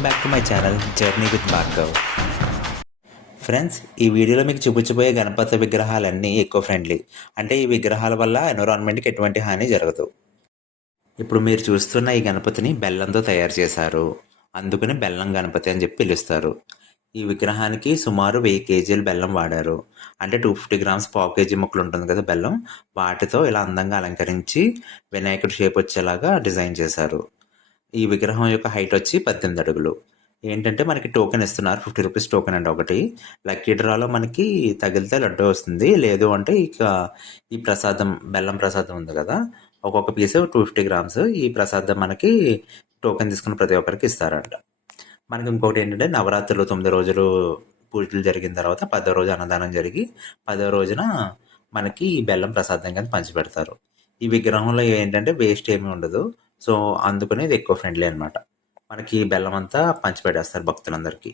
Welcome back to my channel journey with Bhargav. Friends, ఈ వీడియోలో మీకు చూపించబోయే గణపతి విగ్రహాలన్నీ ఎకో ఫ్రెండ్లీ. అంటే ఈ విగ్రహాల వల్ల ఎన్విరాన్మెంట్కి ఎటువంటి హాని జరగదు. ఇప్పుడు మీరు చూస్తున్న ఈ గణపతిని బెల్లంతో తయారు చేశారు. అందుకని బెల్లం గణపతి అని చెప్పి పిలుస్తారు. ఈ విగ్రహానికి సుమారు 1000 కేజీలు బెల్లం వాడారు. అంటే 250 గ్రామ్స్ పావు కేజీ ముక్కలు ఉంటుంది కదా బెల్లం, వాటితో ఇలా అందంగా అలంకరించి వినాయకుడి షేప్ వచ్చేలాగా డిజైన్ చేశారు. ఈ విగ్రహం యొక్క హైట్ వచ్చి 18 అడుగులు. ఏంటంటే మనకి టోకెన్ ఇస్తున్నారు, 50 రూపీస్ టోకెన్ అండి ఒకటి. లక్కీ డ్రాలో మనకి తగిలితే లడ్డు వస్తుంది, లేదు అంటే ఇక ఈ ప్రసాదం బెల్లం ప్రసాదం ఉంది కదా, ఒక్కొక్క పీస్ 250 గ్రామ్స్ ఈ ప్రసాదం మనకి టోకెన్ తీసుకున్న ప్రతి ఒక్కరికి ఇస్తారంట. మనకి ఇంకొకటి ఏంటంటే నవరాత్రులు 9 రోజులు పూజలు జరిగిన తర్వాత 10వ రోజు అన్నదానం జరిగి 10వ రోజున మనకి బెల్లం ప్రసాదం కింద పంచిపెడతారు. ఈ విగ్రహంలో ఏంటంటే వేస్ట్ ఏమీ ఉండదు. సో అందుకని ఇది ఎక్కువ ఫ్రెండ్లీ అనమాట. మనకి బెల్లం అంతా పంచిపెట్టేస్తారు భక్తులందరికీ.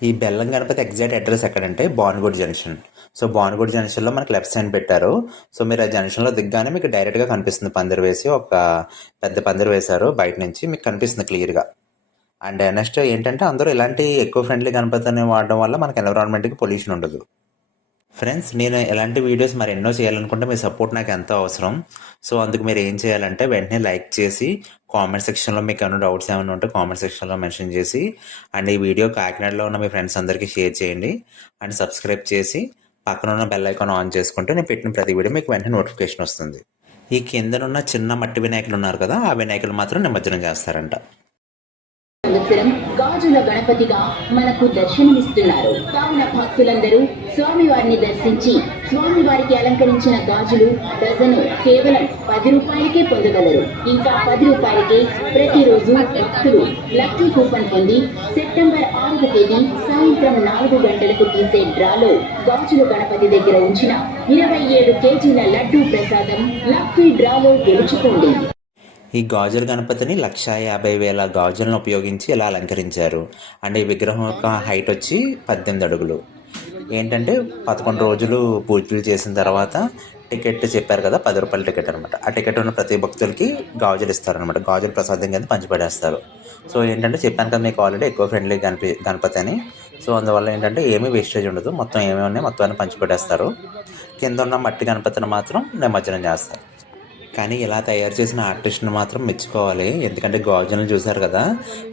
ఈ బెల్లం గణపతి ఎగ్జాక్ట్ అడ్రస్ ఎక్కడంటే భానుగుడి జంక్షన్. సో భానుగుడి జంక్షన్లో మనకి లెఫ్ట్ సైడ్ పెట్టారు. సో మీరు ఆ జంక్షన్లో దిగ్గానే మీకు డైరెక్ట్గా కనిపిస్తుంది పందిరి వేసి, ఒక పెద్ద పందిరి వేశారు బయట నుంచి, మీకు కనిపిస్తుంది క్లియర్గా. అండ్ నెక్స్ట్ ఏంటంటే అందరూ ఇలాంటి ఎక్కువ ఫ్రెండ్లీ గణపతిని వాడడం వల్ల మనకి ఎన్విరాన్మెంట్కి పొల్యూషన్ ఉండదు. ఫ్రెండ్స్, నేను ఎలాంటి వీడియోస్ మరి ఎన్నో చేయాలనుకుంటే మీ సపోర్ట్ నాకు ఎంతో అవసరం. సో అందుకు మీరు ఏం చేయాలంటే వెంటనే లైక్ చేసి కామెంట్ సెక్షన్లో మీకు ఏమైనా డౌట్స్ ఏమైనా ఉంటే కామెంట్ సెక్షన్లో మెన్షన్ చేసి, అండ్ ఈ వీడియో కాకినాడలో ఉన్న మీ ఫ్రెండ్స్ అందరికీ షేర్ చేయండి. అండ్ సబ్స్క్రైబ్ చేసి పక్కన ఉన్న బెల్ ఐకాన్ ఆన్ చేసుకుంటే నేను పెట్టిన ప్రతి వీడియో మీకు వెంటనే నోటిఫికేషన్ వస్తుంది. ఈ కిందనున్న చిన్న మట్టి వినాయకులు ఉన్నారు కదా, ఆ వినాయకులు మాత్రం నిమజ్జనం చేస్తారంట. సంవత్సరం గాజుల గణపతిగా మనకు దర్శనమిస్తున్నారు. కావున భక్తులందరూ స్వామివారిని దర్శించి స్వామివారికి అలంకరించిన గాజులు డజను కేవలం 10 రూపాయలకే పొందగలరు. ఇంకా 10 రూపాయలకే ప్రతిరోజు భక్తులు లక్కీ కూపన్ పొంది సెప్టెంబర్ 6వ తేదీ సాయంత్రం 4 గంటలకు తీసే డ్రాలో గాజుల గణపతి దగ్గర ఉంచిన 27 కేజీల లడ్డూ ప్రసాదం లక్కీ డ్రాలో గెలుచుకోండి. ఈ గాజుల గణపతిని 1,50,000 గాజులను ఉపయోగించి ఇలా అలంకరించారు. అండ్ ఈ విగ్రహం యొక్క హైట్ వచ్చి 18 అడుగులు. ఏంటంటే 11 రోజులు పూజలు చేసిన తర్వాత టికెట్ చెప్పారు కదా, 10 రూపాయల టికెట్ అనమాట. ఆ టికెట్ ఉన్న ప్రతి భక్తులకి గాజులు ఇస్తారనమాట, గాజుల ప్రసాదం కింద పంచిపెడేస్తారు. సో ఏంటంటే చెప్పాను కదా మీకు ఆల్రెడీ ఎక్కువ ఫ్రెండ్లీ గణపతి అని. సో అందువల్ల ఏంటంటే ఏమీ వేస్టేజ్ ఉండదు, మొత్తం ఏమేమి ఉన్నాయి మొత్తం అన్ని పంచిపెట్టేస్తారు. కింద ఉన్న మట్టి గణపతిని మాత్రం నిమజ్జనం చేస్తారు. కానీ ఇలా తయారు చేసిన ఆర్టిస్ట్ని మాత్రం మెచ్చుకోవాలి. ఎందుకంటే గాజులను చూశారు కదా,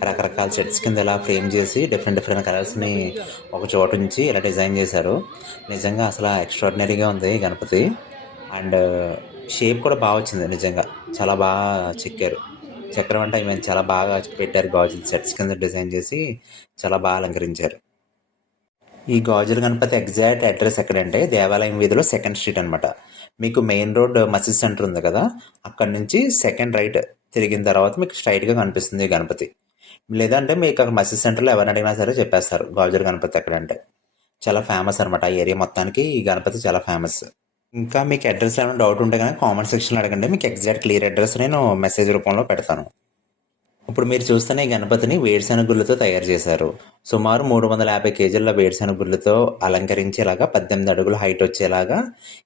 రకరకాల సెట్స్ కింద ఇలా ఫ్రేమ్ చేసి డిఫరెంట్ కలర్స్ని ఒక చోట ఉంచి ఇలా డిజైన్ చేశారు. నిజంగా అసలు ఎక్స్ట్రాడినరీగా ఉంది గణపతి. అండ్ షేప్ కూడా బాగా వచ్చింది, నిజంగా చాలా బాగా చెక్కారు. చక్రం అంటే చాలా బాగా పెట్టారు, గాజులు సెట్స్ కింద డిజైన్ చేసి చాలా బాగా అలంకరించారు. ఈ గాజుల గణపతి ఎగ్జాక్ట్ అడ్రస్ ఎక్కడంటే దేవాలయం వీధిలో 2nd స్ట్రీట్ అనమాట. మీకు మెయిన్ రోడ్ మసీద్ సెంటర్ ఉంది కదా, అక్కడ నుంచి సెకండ్ రైట్ తిరిగిన తర్వాత మీకు స్ట్రైట్గా కనిపిస్తుంది గణపతి. లేదంటే మీకు అక్కడ మసీద్ సెంటర్లో ఎవరిని అడిగినా సరే చెప్పేస్తారు గాజుల గణపతి ఎక్కడంటే. చాలా ఫేమస్ అనమాట ఆ ఏరియా మొత్తానికి, ఈ గణపతి చాలా ఫేమస్. ఇంకా మీకు అడ్రస్ ఏమైనా డౌట్ ఉంటే కానీ కామెంట్ సెక్షన్లో అడగండి, మీకు ఎగ్జాక్ట్ క్లియర్ అడ్రస్ నేను మెసేజ్ రూపంలో పెడతాను. ఇప్పుడు మీరు చూస్తున్న ఈ గణపతిని వేరుశెనగ గుళ్ళతో తయారు చేశారు. సుమారు 350 కేజీల వేరుశెనగ గుళ్ళతో అలంకరించేలాగా 18 అడుగుల హైట్ వచ్చేలాగా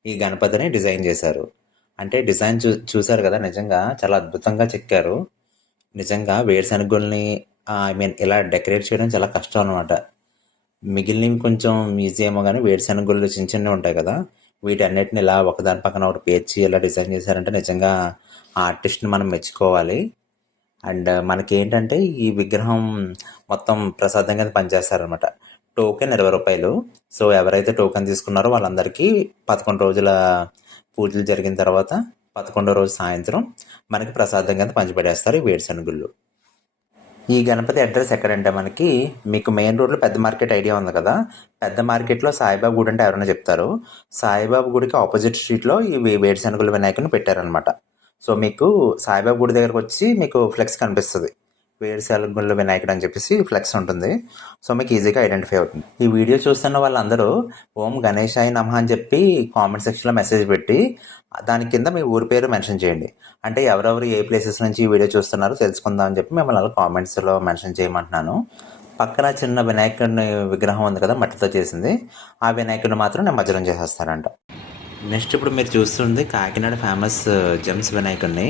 ఈ గణపతిని డిజైన్ చేశారు. అంటే డిజైన్ చూశారు కదా, నిజంగా చాలా అద్భుతంగా చెక్కారు. నిజంగా వేరుశెనగ గుళ్ళని ఇలా డెకరేట్ చేయడం చాలా కష్టం అనమాట. మిగిలినవి కొంచెం ఈజీ ఏమో కానీ వేరుశెనగ గుళ్ళు చిన్నవి ఉంటాయి కదా, వీటన్నిటిని ఇలా ఒకదాని పక్కన ఒకటి పేర్చి ఇలా డిజైన్ చేశారంటే నిజంగా ఆ ఆర్టిస్ట్ని మనం మెచ్చుకోవాలి. అండ్ మనకి ఏంటంటే ఈ విగ్రహం మొత్తం ప్రసాదం కింద పనిచేస్తారనమాట. టోకెన్ 20 రూపాయలు. సో ఎవరైతే టోకెన్ తీసుకున్నారో వాళ్ళందరికీ 11 రోజుల పూజలు జరిగిన తర్వాత 11వ రోజు సాయంత్రం మనకి ప్రసాదం కింద పంచిపెట్టేస్తారు ఈ వేరుశెనగుళ్ళు. ఈ గణపతి అడ్రస్ ఎక్కడంటే మనకి మీకు మెయిన్ రోడ్లో పెద్ద మార్కెట్ ఐడియా ఉంది కదా, పెద్ద మార్కెట్లో సాయిబాబా గుడి అంటే ఎవరైనా చెప్తారు. సాయిబాబా గుడికి ఆపోజిట్ స్ట్రీట్లో ఈ వేరుశెనగుళ్ళ వినాయకుని పెట్టారనమాట. సో మీకు సాయిబాబా గుడి దగ్గరకు వచ్చి మీకు ఫ్లెక్స్ కనిపిస్తుంది, వేరుశెనగుళ్ళ వినాయకుడు అని చెప్పేసి ఫ్లెక్స్ ఉంటుంది. సో మీకు ఈజీగా ఐడెంటిఫై అవుతుంది. ఈ వీడియో చూస్తున్న వాళ్ళందరూ ఓం గణేశాయ నమః అని చెప్పి కామెంట్ సెక్షన్లో మెసేజ్ పెట్టి దాని కింద మీ ఊరి పేరు మెన్షన్ చేయండి. అంటే ఎవరెవరు ఏ ప్లేసెస్ నుంచి ఈ వీడియో చూస్తున్నారో తెలుసుకుందాం అని చెప్పి మిమ్మల్ని అలా కామెంట్స్లో మెన్షన్ చేయమంటున్నాను. పక్కన చిన్న వినాయకుడిని విగ్రహం ఉంది కదా మట్టితో చేసింది, ఆ వినాయకుడిని మాత్రం నిమజ్జనం చేసేస్తారంట. నెక్స్ట్ ఇప్పుడు మీరు చూస్తుంది కాకినాడ ఫేమస్ జెమ్స్ వినాయకుడిని.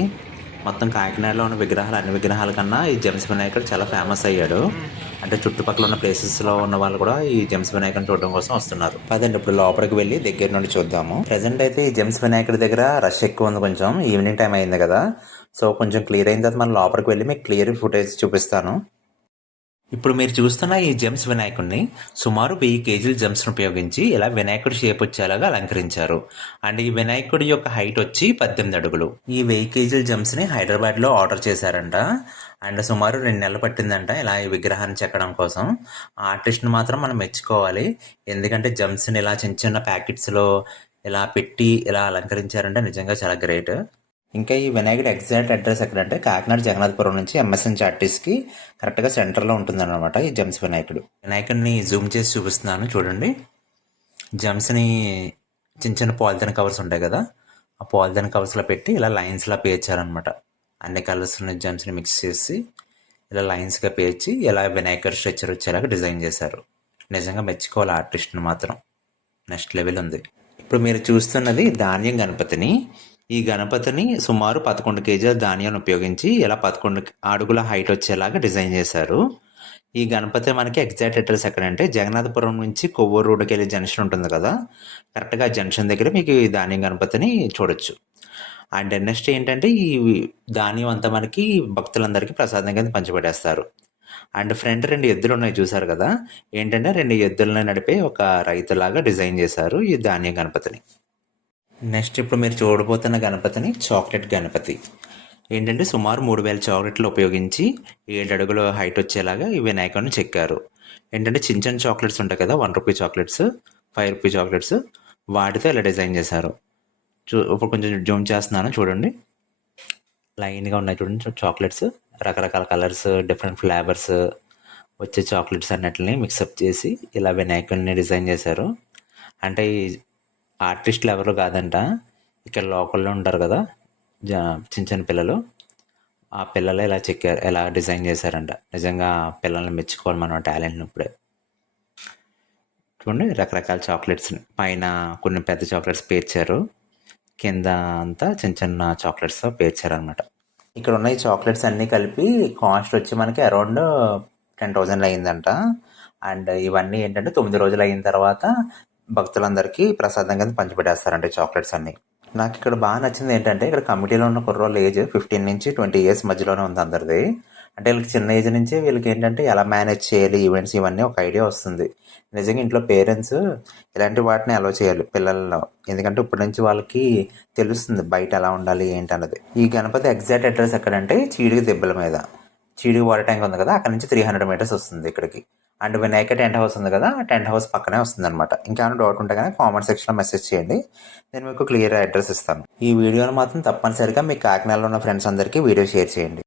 మొత్తం కాకినాడలో ఉన్న విగ్రహాలు అన్ని విగ్రహాల కన్నా ఈ జెమ్స్ వినాయకుడు చాలా ఫేమస్ అయ్యాడు. అంటే చుట్టుపక్కల ఉన్న ప్లేసెస్లో ఉన్న వాళ్ళు కూడా ఈ జెమ్స్ వినాయకుడిని చూడడం కోసం వస్తున్నారు. పదండి ఇప్పుడు లోపలికి వెళ్ళి దగ్గర నుండి చూద్దాము. ప్రజెంట్ అయితే ఈ జెమ్స్ వినాయకుడి దగ్గర రష్ ఎక్కువ ఉంది. కొంచెం ఈవినింగ్ టైం అయింది కదా, సో కొంచెం క్లియర్ అయిన తర్వాత మనం లోపలికి వెళ్ళి మీకు క్లియర్ ఫుటేజ్ చూపిస్తాను. ఇప్పుడు మీరు చూస్తున్న ఈ జెమ్స్ వినాయకుడిని సుమారు 1000 కేజీల జెమ్స్ను ఉపయోగించి ఇలా వినాయకుడి షేప్ వచ్చేలాగా అలంకరించారు. అండ్ ఈ వినాయకుడి యొక్క హైట్ వచ్చి 18 అడుగులు. ఈ 1000 కేజీల జెమ్స్ని హైదరాబాద్లో ఆర్డర్ చేశారంట. అండ్ సుమారు 2 నెలలు పట్టిందంట ఇలా ఈ విగ్రహాన్ని చెక్కడం కోసం. ఆ ఆర్టిస్ట్ని మాత్రం మనం మెచ్చుకోవాలి. ఎందుకంటే జెమ్స్ని ఇలా చిన్న చిన్న ప్యాకెట్స్లో ఇలా పెట్టి ఇలా అలంకరించారంటే నిజంగా చాలా గ్రేట్. ఇంకా ఈ వినాయకుడి ఎగ్జాక్ట్ అడ్రస్ ఎక్కడంటే కాకినాడ జగన్నాథపురం నుంచి ఎంఎస్ఎన్ చార్టీస్కి కరెక్ట్గా సెంటర్లో ఉంటుందన్నమాట ఈ జెమ్స్ వినాయకుడు. వినాయకుడిని జూమ్ చేసి చూపిస్తున్నాను చూడండి. జెమ్స్ని చిన్న చిన్న పాలిథిన్ కవర్స్ ఉంటాయి కదా, ఆ పాలిథిన్ కవర్స్లో పెట్టి ఇలా లైన్స్లా పేర్చారనమాట. అన్ని కలర్స్ జెమ్స్ని మిక్స్ చేసి ఇలా లైన్స్గా పేర్చి ఇలా వినాయకుడి స్ట్రక్చర్ వచ్చేలాగా డిజైన్ చేశారు. నిజంగా మెచ్చుకోవాలి ఆర్టిస్ట్ని మాత్రం, నెక్స్ట్ లెవెల్ ఉంది. ఇప్పుడు మీరు చూస్తున్నది ధాన్యం గణపతిని. ఈ గణపతిని సుమారు 11 కేజీల ధాన్యాన్ని ఉపయోగించి ఇలా 11 అడుగుల హైట్ వచ్చేలాగా డిజైన్ చేశారు. ఈ గణపతి మనకి ఎగ్జాక్ట్ అడ్రస్ ఎక్కడంటే జగన్నాథపురం నుంచి కొవ్వూరు రోడ్డుకి వెళ్ళే జంక్షన్ ఉంటుంది కదా, కరెక్ట్గా జంక్షన్ దగ్గర మీకు ఈ ధాన్యం గణపతిని చూడొచ్చు. అండ్ నెక్స్ట్ ఏంటంటే ఈ ధాన్యం అంతా మనకి భక్తులందరికీ ప్రసాదం కింద పంచిపెట్టేస్తారు. అండ్ ఫ్రంట్ 2 ఎద్దులు ఉన్నాయి చూసారు కదా, ఏంటంటే 2 ఎద్దులను నడిపే ఒక రైతులాగా డిజైన్ చేశారు ఈ ధాన్యం గణపతిని. నెక్స్ట్ ఇప్పుడు మీరు చూడబోతున్న గణపతిని చాక్లెట్ గణపతి. ఏంటంటే సుమారు 3000 చాక్లెట్లు ఉపయోగించి 7 అడుగుల హైట్ వచ్చేలాగా ఈ వినాయకుడిని చెక్కారు. ఏంటంటే చిన్న చిన్న చాక్లెట్స్ ఉంటాయి కదా, 1 రూపీ చాక్లెట్స్, 5 రూపీ చాక్లెట్స్, వాటితో ఇలా డిజైన్ చేశారు. ఇప్పుడు కొంచెం జూమ్ చేస్తున్నాను చూడండి. లైన్గా ఉన్నాయి చూడండి చాక్లెట్స్, రకరకాల కలర్స్, డిఫరెంట్ ఫ్లేవర్స్ వచ్చే చాక్లెట్స్ అన్నిటిని మిక్సప్ చేసి ఇలా వినాయకుడిని డిజైన్ చేశారు. అంటే ఈ ఆర్టిస్టులు ఎవరు కాదంట, ఇక్కడ లోకల్లో ఉంటారు కదా చిన్న చిన్న పిల్లలు, ఆ పిల్లలే ఇలా చెక్కారు, ఎలా డిజైన్ చేశారంట. నిజంగా పిల్లల్ని మెచ్చుకోవాలి మనం టాలెంట్ని. ఇప్పుడే చూడండి రకరకాల చాక్లెట్స్, పైన కొన్ని పెద్ద చాక్లెట్స్ పేర్చారు, కింద అంతా చిన్న చిన్న చాక్లెట్స్తో పేర్చారనమాట. ఇక్కడ ఉన్న ఈ చాక్లెట్స్ అన్నీ కలిపి కాస్ట్ వచ్చి మనకి అరౌండ్ 10,000 అయ్యిందంట. అండ్ ఇవన్నీ ఏంటంటే 9 రోజులు అయిన తర్వాత భక్తులందరికీ ప్రసాదం కింద పంచిపెట్టేస్తారంటే చాక్లెట్స్ అన్నీ. నాకు ఇక్కడ బాగా నచ్చింది ఏంటంటే ఇక్కడ కమిటీలో ఉన్న కుర్రోళ్ళ ఏజ్ 15 నుంచి 20 ఇయర్స్ మధ్యలోనే ఉంది అందరిది. అంటే వీళ్ళకి చిన్న ఏజ్ నుంచి వీళ్ళకి ఏంటంటే ఎలా మేనేజ్ చేయాలి ఈవెంట్స్ ఇవన్నీ ఒక ఐడియా వస్తుంది. నిజంగా ఇంట్లో పేరెంట్స్ ఇలాంటి వాటిని అలో చేయాలి పిల్లల్లో, ఎందుకంటే ఇప్పటి నుంచి వాళ్ళకి తెలుస్తుంది బయట ఎలా ఉండాలి ఏంటన్నది. ఈ గణపతి ఎగ్జాక్ట్ అడ్రస్ ఎక్కడంటే చీడికి దెబ్బల మీద, చీడికి వాటర్ ట్యాంక్ ఉంది కదా, అక్కడ నుంచి 300 మీటర్స్ వస్తుంది ఇక్కడికి. అండ్ వినాయక టెంట్ హౌస్ ఉంది కదా, ఆ టెంట్ హౌస్ పక్కనే వస్తుంది అనమాట. ఇంకేమైనా డౌట్ ఉంటే కానీ కామెంట్ సెక్షన్లో మెసేజ్ చేయండి, నేను మీకు క్లియర్ అడ్రస్ ఇస్తాను. ఈ వీడియోని మాత్రం తప్పనిసరిగా మీ కాకినాడలో ఉన్న ఫ్రెండ్స్ అందరికీ వీడియో షేర్ చేయండి.